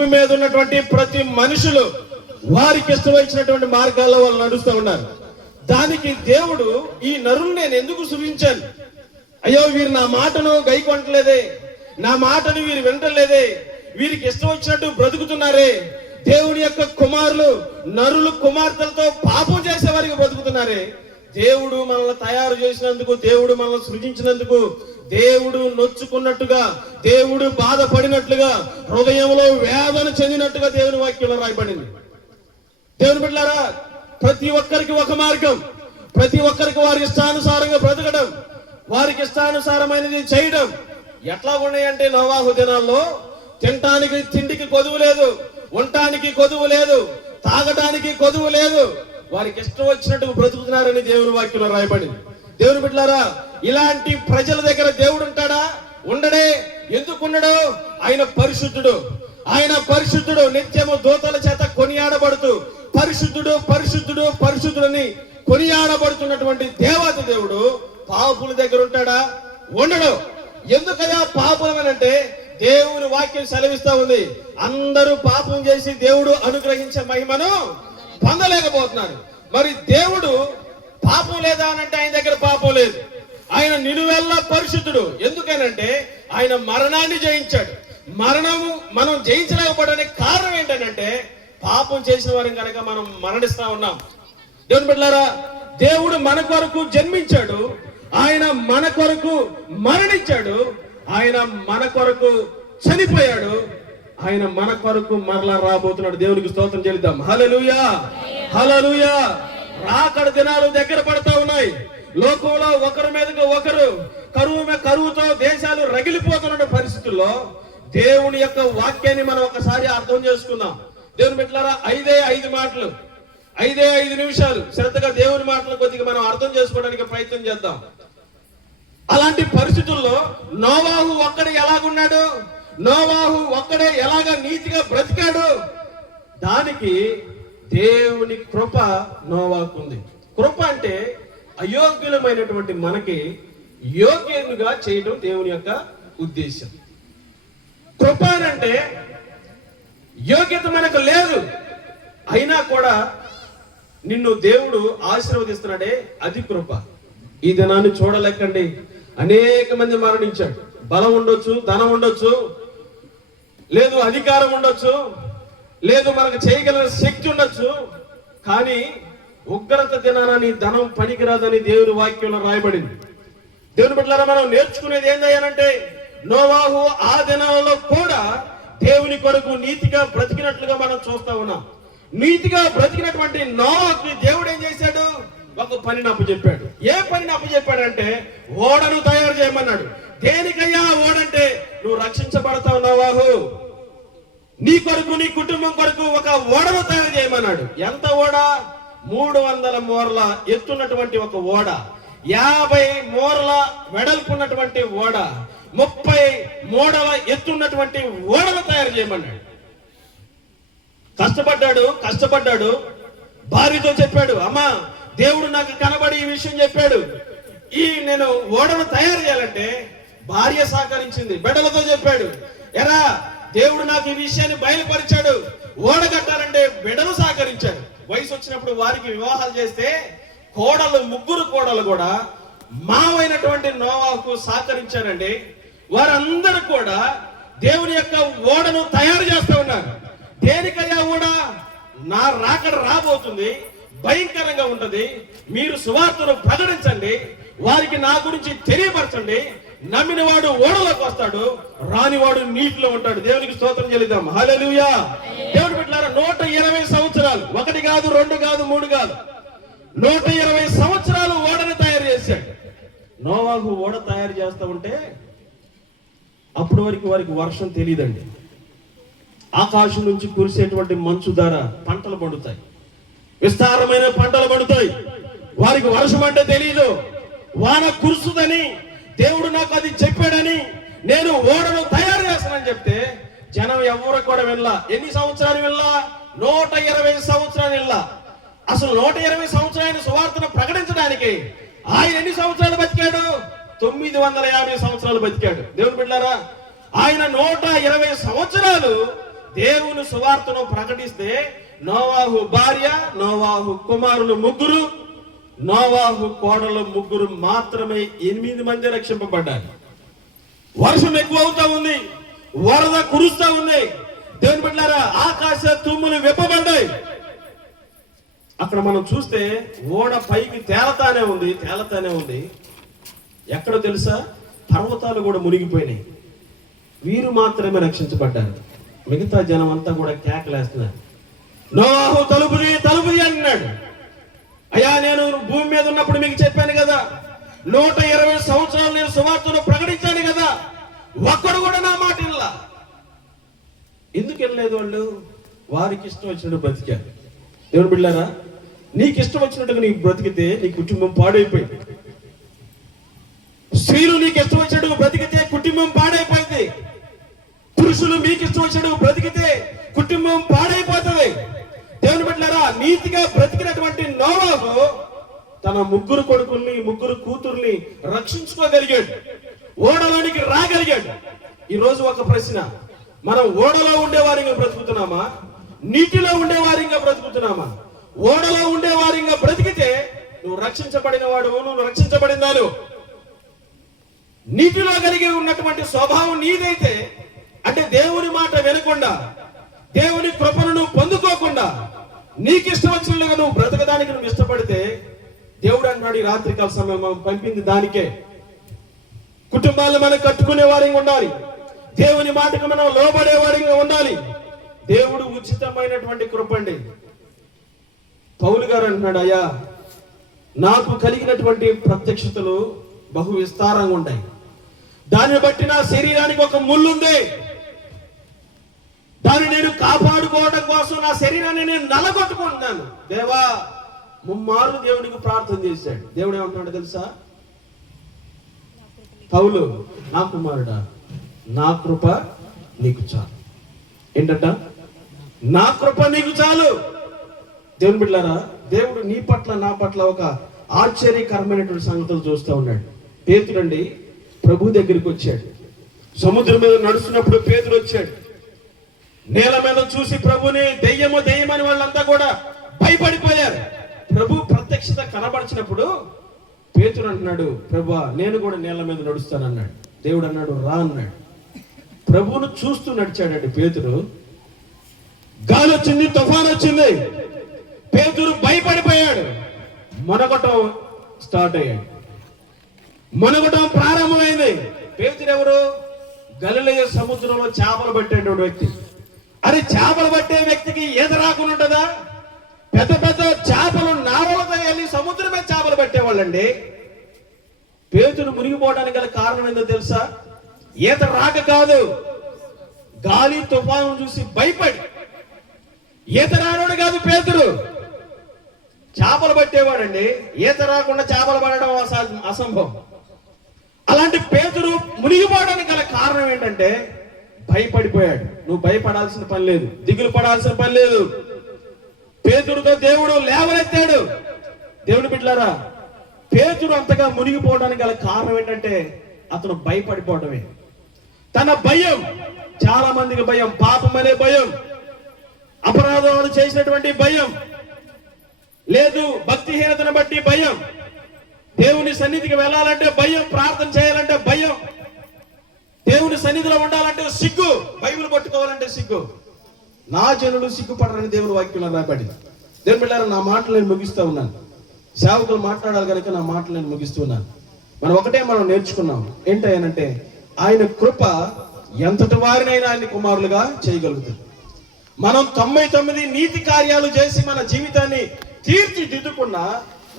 భూమి మీద ఉన్నటువంటి ప్రతి మనుషులు వారికి ఇష్టం వచ్చినటువంటి మార్గాల్లో వాళ్ళు నడుస్తూ ఉన్నారు. దానికి దేవుడు ఈ నరులు నేను ఎందుకు సృజించాను, అయ్యో వీరు నా మాటను గైకొనట్లేదే, నా మాటను వీరు వినటలేదే, వీరికి ఇష్టం వచ్చినట్టు బ్రతుకుతున్నారే, దేవుని యొక్క కుమారులు నరులు కుమార్తెలతో పాపం చేసే వారికి బ్రతుకుతున్నారే. దేవుడు మనల్ని తయారు చేసినందుకు, దేవుడు మనల్ని సృజించినందుకు, దేవుడు నొచ్చుకున్నట్టుగా, దేవుడు బాధపడినట్లుగా, హృదయంలో వేదన చెందినట్టుగా దేవుని వాక్యంలో రాయబడింది. దేవుని బిడ్డలారా, ప్రతి ఒక్కరికి ఒక మార్గం, ప్రతి ఒక్కరికి వారి ఇష్టానుసారంగా బ్రతకడం, వారికి ఇష్టానుసారమైనది చేయడం. ఎట్లా ఉన్నాయంటే నోవాహు దినాల్లో తినటానికి తిండికి కొదువు లేదు, ఉండటానికి కొదువు లేదు, తాగటానికి కొదువు లేదు, వారికి ఇష్టం వచ్చినట్టు బ్రతుకుతున్నారని దేవుని వాక్యంలో రాయబడింది. దేవుని బిడ్డలారా, ఇలాంటి ప్రజల దగ్గర దేవుడు ఉంటాడా? ఉండడే. ఎందుకు ఉండడు? ఆయన పరిశుద్ధుడు, ఆయన పరిశుద్ధుడు. నిత్యము దూతల చేత కొనియాడబడుతూ పరిశుద్ధుడు పరిశుద్ధుడు పరిశుద్ధుడని కొనియాడబడుతున్నటువంటి దేవత దేవుడు పాపుల దగ్గర ఉంటాడా? ఉండడు. ఎందుకయ్యా పాపులం అంటే దేవుని వాక్యం సెలవిస్తా ఉంది, అందరూ పాపం చేసి దేవుడు అనుగ్రహించే మహిమను పొందలేకపోతున్నారు. మరి దేవుడు పాపం లేదా అనంటే ఆయన దగ్గర పాపం లేదు. ఆయన నిలువెల్లా పరిశుద్ధుడు. ఎందుకనంటే ఆయన మరణాన్ని జయించాడు. మరణము మనం జయించలేకపోవడానికి కారణం ఏంటంటే పాపం చేసిన వారిని కనుక మనం మరణిస్తా ఉన్నాం. దేవుని బిడ్డలారా, దేవుడు మన కొరకు జన్మించాడు, ఆయన మన కొరకు మరణించాడు, ఆయన మన కొరకు చనిపోయాడు, ఆయన మన కొరకు మరలా రాబోతున్నాడు. దేవునికి స్తోత్రం చెల్లిద్దాం. హల్లెలూయా, హల్లెలూయా. రాకడ దినాలు దగ్గర పడతా ఉన్నాయి. లోకంలో ఒకరి మీదకి ఒకరు కరువుతో దేశాలు రగిలిపోతున్న పరిస్థితుల్లో దేవుని యొక్క వాక్యాన్ని మనం ఒకసారి అర్థం చేసుకుందాం. దేవుని బిడ్డలారా, 5 మాటలు, 5 నిమిషాలు శ్రద్ధగా దేవుని మాటలు కొద్దిగా మనం అర్థం చేసుకోవడానికి ప్రయత్నం చేద్దాం. అలాంటి పరిస్థితుల్లో నోవాహు ఒక్కడే ఎలాగున్నాడు, నోవాహు ఒక్కడే ఎలాగ నీతిగా బ్రతికాడు, దానికి దేవుని కృప నోవాహుకు ఉంది. కృప అంటే అయోగ్యులమైనటువంటి మనకి యోగ్యంగా చేయడం దేవుని యొక్క ఉద్దేశం. కృప అంటే యోగ్యత మనకు లేదు, అయినా కూడా నిన్ను దేవుడు ఆశీర్వదిస్తున్నాడే, అది కృప. ఈ దినాన్ని చూడలేకండి, అనేక మంది మరణించాడు. బలం ఉండొచ్చు, ధనం ఉండొచ్చు, లేదు అధికారం ఉండొచ్చు, లేదు మనకు చేయగలిగిన శక్తి ఉండొచ్చు, కానీ ఉగ్రత దినాన్ని ధనం పనికిరాదని దేవుని వాక్యంలో రాయబడింది. దేవుని బిడ్డలారా, మనం నేర్చుకునేది ఏందయ్యానంటే నోవాహు ఆ దినాలలో కూడా దేవుని కొరకు నీతిగా బ్రతికినట్లుగా మనం చూస్తా ఉన్నాం. నీతిగా బ్రతికినటువంటి నోవాహుకి దేవుడు ఏం చేశాడు? ఒక పనిని అప్పచెప్పాడు. ఏ పనిని అప్పచెప్పాడంటే ఓడను తయారు చేయమన్నాడు. దేనికయ్యా ఓడంటే నువ్వు రక్షించబడతావు నోవాహు, నీ కొరకు నీ కుటుంబం కొరకు ఒక ఓడను తయారు చేయమన్నాడు. ఎంత ఓడ? 300 మూరల ఎత్తున్నటువంటి ఒక ఓడ, 50 మూరల వెడల్పున్నటువంటి ఓడ, 30 మూరల ఎత్తున్నటువంటి ఓడను తయారు చేయమన్నాడు. కష్టపడ్డాడు. భార్యతో చెప్పాడు, అమ్మా దేవుడు నాకు కనబడి ఈ విషయం చెప్పాడు, నేను ఓడను తయారు చేయాలంటే భార్య సహకరించింది. బిడ్డలతో చెప్పాడు, ఎరా దేవుడు నాకు ఈ విషయాన్ని బయలుపరిచాడు, ఓడ కట్టాలంటే బిడ్డలు సహకరించాడు. వయసు వచ్చినప్పుడు వారికి వివాహాలు చేస్తే ముగ్గురు కోడలు కూడా మావైనటువంటి నోవాహుకు సహకరించారండి. వారందరూ కూడా దేవుని యొక్క ఓడను తయారు చేస్తూ ఉన్నారు. దేనికయ్యా ఓడ? నా రాకడ రాబోతుంది, భయంకరంగా ఉంటది, మీరు సువార్తను ప్రకటించండి, వారికి నా గురించి తెలియపరచండి, నమ్మిన వాడు ఓడలోకి వస్తాడు, రానివాడు నీటిలో ఉంటాడు. దేవునికి స్తోత్రం చెల్లిద్దాం. హల్లెలూయా. దేవుని బిడ్డలారా, 120 సంవత్సరాలు, 1 కాదు 2 కాదు 3 కాదు, 120 సంవత్సరాలు ఓడను తయారు చేశాడు. నోవాహు ఓడ తయారు చేస్తా ఉంటే అప్పటి వరకు వారికి వర్షం తెలియదండి. ఆకాశం నుంచి కురిసేటువంటి మంచు ద్వారా పంటలు పండుతాయి, విస్తారమైన పంటలు పండుతాయి. వారికి వర్షం అంటే తెలియదు. వాన కురుస్తుందని దేవుడు నాకు అది చెప్పాడని నేను ఓడను తయారు చేస్తానని చెప్తే జనం ఎవరు కూడా వెళ్ళా. ఎన్ని సంవత్సరాలు వెళ్ళా? 120 సంవత్సరాలు వెళ్ళా. అసలు 120 సంవత్సరాలు సువార్తను ప్రకటించడానికి ఆయన ఎన్ని సంవత్సరాలు బతికాడు? 950 సంవత్సరాలు బతికాడు. దేవుని బిడ్డలారా, ఆయన 120 సంవత్సరాలు దేవుని సువార్తను ప్రకటిస్తే నోవాహు భార్య, నోవాహు కుమారులు 3, నోవాహు కోడలు 3 మాత్రమే 8 మంది రక్షింపబడ్డారు. వర్షం ఎక్కువ అవుతా ఉంది, వరద కురుస్తా ఉంది. దేవుని బిడ్డలారా, ఆకాశ తుమ్ములు విప్పబడ్డాయి. అక్కడ మనం చూస్తే ఓడ పైకి తేలతానే ఉంది. ఎక్కడ తెలుసా? పర్వతాలు కూడా మునిగిపోయినాయి. వీరు మాత్రమే రక్షించబడ్డారు. మిగతా జనం అంతా కూడా కేకలేస్తున్నారు. నోవాహు తలుపు తీ అన్నాడు. అయ్యా, నేను భూమి మీద ఉన్నప్పుడు మీకు చెప్పాను కదా, 120 సంవత్సరాలు నేను సువార్తను ప్రకటించాను కదా, ఒక్కడు కూడా నా మాట వినలా. ఎందుకు వెళ్ళలేదు? వాళ్ళు వారికి ఇష్టం వచ్చినట్టు బ్రతికారు. దేవుని బిడ్డలారా, నీకు ఇష్టం వచ్చినట్టుగా నీకు బ్రతికితే నీ కుటుంబం పాడైపోయింది. స్త్రీలు నీకు ఇష్టం వచ్చినట్టుగా బ్రతికితే కుటుంబం పాడైపోయింది. పురుషులు మీకు ఇష్టం వచ్చినట్టుగా బ్రతికితే కుటుంబం పాడైపోతుంది. దేవుని బిడ్డలారా, నీతిగా బ్రతికినటువంటి నోవాహు తన 3 కొడుకుల్ని 3 కూతుర్ని రక్షించుకోగలిగాడు, ఓడలోనికి రాగలిగాడు. ఈ రోజు ఒక ప్రశ్న, మనం ఓడలో ఉండేవారిగా బ్రతుకుతున్నామా, నీటిలో ఉండేవారిగా బ్రతుకుతున్నామా? ఓడలో ఉండేవారిగా బ్రతికితే నువ్వు రక్షించబడిన వాడు, నువ్వు రక్షించబడిందాను. నీటిలో కలిగి ఉన్నటువంటి స్వభావం నీదైతే, అంటే దేవుని మాట వినకుండా, దేవుని కృపను నువ్వు పొందుకోకుండా, నీకు ఇష్టం వచ్చినట్లుగా నువ్వు బ్రతకడానికి నువ్వు ఇష్టపడితే, దేవుడు అన్నాడు ఈ రాత్రికాల సమయం మనం పంపింది దానికే. కుటుంబాలను మనం కట్టుకునే వారిగా ఉండాలి, దేవుని మాటకు మనం లోబడే వారిగా ఉండాలి. దేవుడు ఉచితమైనటువంటి కృపండి. పౌలు గారు అంటున్నాడు, అయ్యా, నాకు కలిగినటువంటి ప్రత్యక్షతలు బహు విస్తారంగా ఉన్నాయి, దానిని బట్టి నా శరీరానికి ఒక ముళ్ళుంది, దాన్ని నేను కాపాడుకోవడం కోసం నా శరీరాన్ని నేను నలగొట్టుకుంటున్నాను. దేవా, 3 మార్లు దేవునికి ప్రార్థన చేశాడు. దేవుడు ఏమంటున్నాడు తెలుసా? పౌలు, నా కుమారుడా, నా కృప నీకు చాలు. ఏంటంట? నా కృప నీకు చాలు. దేవుని బిడ్డలారా, దేవుడు నీ పట్ల నా పట్ల ఒక ఆశ్చర్యకరమైనటువంటి సంగతులు చూస్తూ ఉన్నాడు. పేతురండి ప్రభు దగ్గరికి వచ్చాడు. సముద్రం మీద నడుస్తున్నప్పుడు పేతురు వచ్చాడు. నేల మీద చూసి ప్రభుని దెయ్యమని వాళ్ళంతా కూడా భయపడిపోయారు. ప్రభు ప్రత్యక్షత కనబడిచినప్పుడు పేతురు అంటున్నాడు, ప్రభువా, నేను కూడా నేల మీద నడుస్తానన్నాడు. దేవుడు అన్నాడు, రా అన్నాడు. ప్రభువును చూస్తూ నడిచాడండి పేతురు. గాలి వచ్చింది, తుఫాన్ వచ్చింది, పేతురు భయపడిపోయాడు. మునగటం స్టార్ట్ అయ్యాడు, మునగటం ప్రారంభమైంది. పేతురు ఎవరు? గలిలయ సముద్రంలో చేపలు పట్టేటువంటి వ్యక్తి. అది చేపలు పట్టే వ్యక్తికి ఈత రాకుండా ఉంటుందా? పెద్ద పెద్ద చేపలు నావలతో వెళ్ళి సముద్రం మీద చేపలు పట్టేవాళ్ళండి. పేతురు మునిగిపోవడానికి గల కారణం ఏందో తెలుసా? ఈత రాక కాదు, గాలి తుఫాను చూసి భయపడి. ఈత రానోడు కాదు పేతురు, చేపలు పట్టేవాడండి. ఈత రాకుండా చేపలు పడడం అసంభవం. అలాంటి పేతురు మునిగిపోవడానికి గల కారణం ఏంటంటే భయపడిపోయాడు. నువ్వు భయపడాల్సిన పని లేదు, దిగులు పడాల్సిన పని లేదు. పేతురుతో దేవుడు లేవనెత్తాడు. దేవుని బిడ్డలారా, పేతురు అంతగా మునిగిపోవడానికి గల కారణం ఏంటంటే అతను భయపడిపోవడమే. తన భయం, చాలా మందికి భయం, పాపం అనే భయం, అపరాధాలు చేసినటువంటి భయం, లేదు భక్తిహీనతను బట్టి భయం, దేవుని సన్నిధికి వెళ్ళాలంటే భయం, ప్రార్థన చేయాలంటే భయం, దేవుని సన్నిధిలో ఉండాలంటే సిగ్గు, బైబిల్ పట్టుకోవాలంటే సిగ్గు. నా జనులు సిగ్గుపడరని దేవుని వాక్యంలో రాబడింది. దేవుని బిడ్డలారా, నా మాటలు నేను ముగిస్తూ ఉన్నాను. సేవకులు మాట్లాడాలి కనుక నా మాటలు నేను ముగిస్తూ ఉన్నాను. మనం నేర్చుకున్నాం ఏంటంటే, ఆయన కృప ఎంతటి వారినైనా ఆయన కుమారులుగా చేయగలుగుతుంది. మనం 99 నీతి కార్యాలు చేసి మన జీవితాన్ని తీర్చిదిద్దుకున్నా,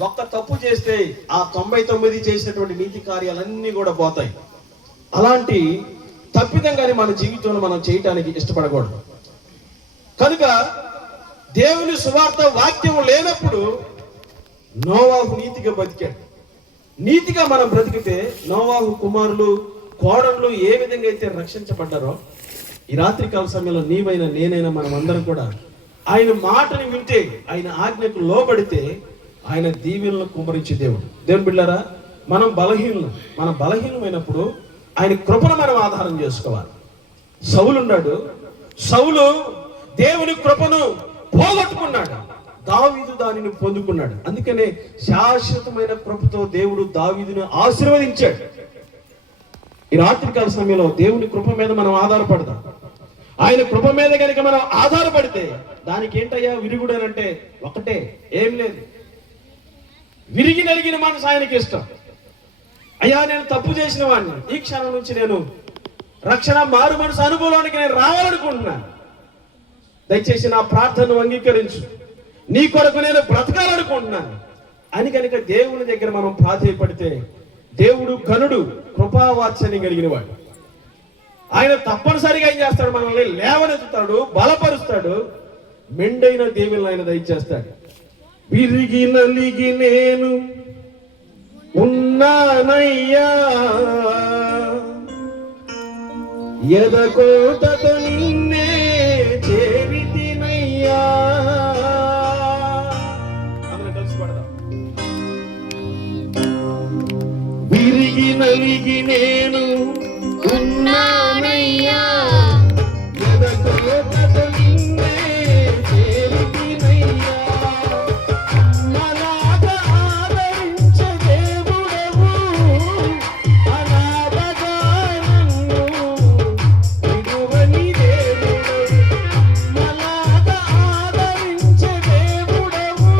ఒక్క తప్పు చేస్తే ఆ 99 చేసినటువంటి నీతి కార్యాలన్నీ కూడా పోతాయి. అలాంటి తప్పిదంగానే మన జీవితంలో మనం చేయటానికి ఇష్టపడకూడదు. కనుక దేవుని సువార్త వాక్యం లేనప్పుడు నోవాహు నీతిగా బతికాడు. నీతిగా మనం బ్రతికితే నోవాహు కుమారులు కోడళ్ళు ఏ విధంగా అయితే రక్షించబడ్డారో, ఈ రాత్రికాల సమయంలో నీవైనా నేనైనా మనం అందరం కూడా ఆయన మాటని వింటే, ఆయన ఆజ్ఞకు లోబడితే ఆయన దీవెనలను కుమ్మరించే దేవుడు. దేవుని బిడ్డలారా, మనం బలహీనమైనప్పుడు ఆయన కృపను మనం ఆధారం చేసుకోవాలి. సౌలున్నాడు, సౌలు దేవుని కృపను పోగొట్టుకున్నాడు, దావీదు దానిని పొందుకున్నాడు. అందుకనే శాశ్వతమైన కృపతో దేవుడు దావీదును ఆశీర్వదించాడు. ఈ రాత్రికాల సమయంలో దేవుని కృప మీద మనం ఆధారపడదాం. ఆయన కృప మీద కనుక మనం ఆధారపడితే దానికి ఏంటయ్యా విరుగుడు అని అంటే ఒకటే, ఏం లేదు. విరిగి నలిగిన మనసు ఆయనకి ఇష్టం. అయ్యా నేను తప్పు చేసిన వాడిని, ఈ క్షణం నుంచి నేను రక్షణ మారు మనసు అనుభవంలోనికి నేను రావాలనుకుంటున్నాను, దయచేసి నా ప్రార్థనను అంగీకరించు, నీ కొరకు నేను బ్రతకాలనుకుంటున్నాను అని కనుక దేవుని దగ్గర మనం ప్రాధేయపడితే దేవుడు ఘనుడు, కృపావాత్సల్యం కలిగిన వాడు. ఆయన తప్పనిసరిగా ఏం చేస్తాడు, మనల్ని లేవనెత్తుతాడు, బలపరుస్తాడు, మెండైన దేవుని ఆయన దయచేస్తాడు. విరిగి నలిగి నేను ఉన్నానయ్యా, ఎదకోతతో నిన్నే చేరితినయ్యా. అందరం కలిసి పడదాం. విరిగి నలిగి నేను ఉన్నానయ్యా, ఎదకోతతో నిన్నే చేరితినయ్యా. అనాథ ఆదరించే దేవుడవు, అనాథగా నన్ను విడువని దేవుడవు. అనాథ ఆదరించే దేవుడవు,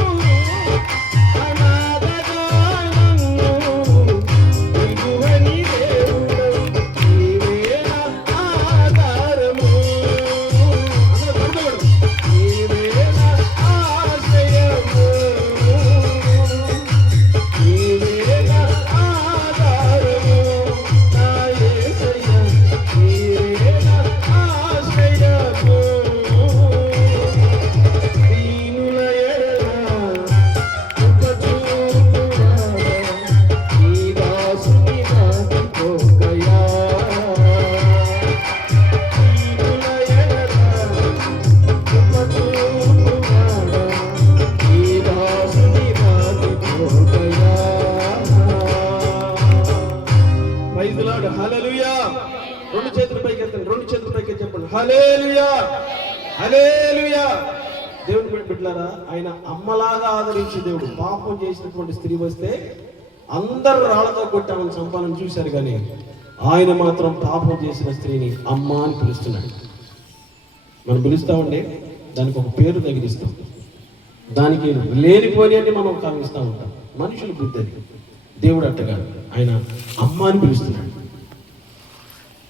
అనాథగా నన్ను విడువని దేవుడవు. నీవే నా ఆధారము, అందరూ పడుకోబడు. నీవే నా ఆశ్రయము, నీవే నా ఆధారము, నా యేసయ్య, నీవే నా ఆశ్రయము. దీనుల ఎడల కృప చూపువాడా, నీ దాసుని దాటిపోకయా. దీనుల ఎడల కృప చూపువాడా, నీ దాసుని దాటిపోకయా. ప్రైజ్ ది లార్డ్, హల్లెలూయా. రెండు చేతుల పైకి ఎత్తండి, రెండు చేతుల పైకి చెప్పండి, హల్లెలూయా, హల్లెలూయా. దేవుని బిడ్డలారా, ఆయన అమ్మలాగా ఆదరించే దేవుడు. పాపం చేసినటువంటి స్త్రీ వస్తే అందరు రాళ్లతో కొట్టామని చంపాలని చూశారు, కానీ ఆయన మాత్రం పాపం చేసిన స్త్రీని అమ్మ అని పిలుస్తున్నాడు. మనం పిలుస్తామండి, దానికి ఒక పేరు తగిలిస్తాం, దానికి లేనిపోని అని మనం కామిస్తూ ఉంటాం. మనుషుల బుద్ధి అది. దేవుడు అట్టగాడు, ఆయన అమ్మ అని పిలుస్తున్నాడు.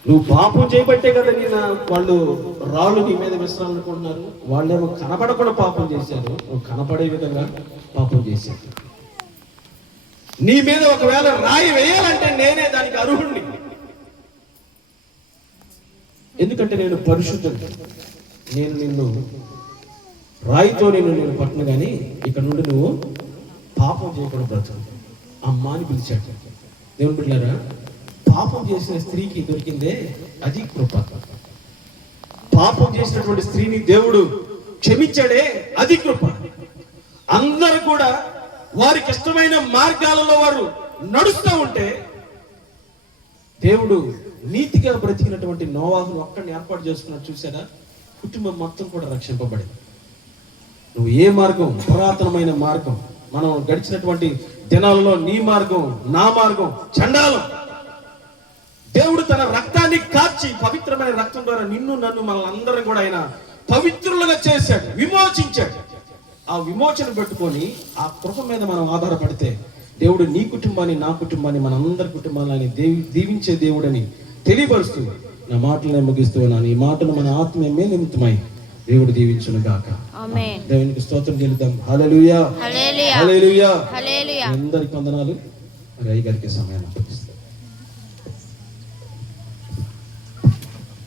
నువ్వు పాపం చేయబట్టే కదా వాళ్ళు రాళ్ళు నీ మీద విశ్రాలనుకుంటున్నారు. వాళ్ళేమో కనపడకుండా పాపం చేశారు, నువ్వు కనపడే విధంగా పాపం చేశారు. నీ మీద ఒకవేళ రాయి వేయాలంటే నేనే దానికి అర్హుణ్ణి, ఎందుకంటే నేను పరిశుద్ధుడు. నేను నిన్ను రాయితో నేను పట్టను, కానీ ఇక్కడ నుండి నువ్వు పాపం చేయకుండా బ్రతుకు అమ్మ అని పిలిచాడు. దేవుని బిడ్డలారా, పాపం చేసిన స్త్రీకి దొరికిందే అది కృప. పాపం చేసినటువంటి స్త్రీని దేవుడు క్షమించాడే అది కృప. అందరూ కూడా వారికి ఇష్టమైన మార్గాలలో వారు నడుస్తూ ఉంటే దేవుడు నీతిగా బ్రతికినటువంటి నోవాహును ఒక్కడిని ఏర్పాటు చేసుకున్నాడు. చూసారా, కుటుంబం మొత్తం కూడా రక్షింపబడింది. నువ్వు ఏ మార్గం, పురాతనమైన మార్గం, మనం గడిచినటువంటి దినాలలో నీ మార్గం నా మార్గం చండాలం. దేవుడు తన రక్తాన్ని కార్చి, పవిత్రమైన రక్తం ద్వారా నిన్ను నన్ను మనల్ని కూడా ఆయన పవిత్రులుగా చేశాడు, విమోచించాడు. ఆ విమోచన పెట్టుకొని ఆ కృప మీద మనం ఆధారపడితే దేవుడు నీ కుటుంబాన్ని, నా కుటుంబాన్ని, మనందరి కుటుంబాలని దీవించే దేవుడని తెలియపరుస్తూ నా మాటలను ముగిస్తూ ఉన్నాను. ఈ మాటలు మన ఆత్మీయమే నిమిత్తమై దేవుడు దీవించును గాక. దేవునికి స్తోత్రం చెల్లిద్దాం. హల్లెలూయా, హల్లెలూయా, హల్లెలూయా. అందరికి వందనాలు. అయ్య గారికి సమయాన్ని అప్పగిస్తాం.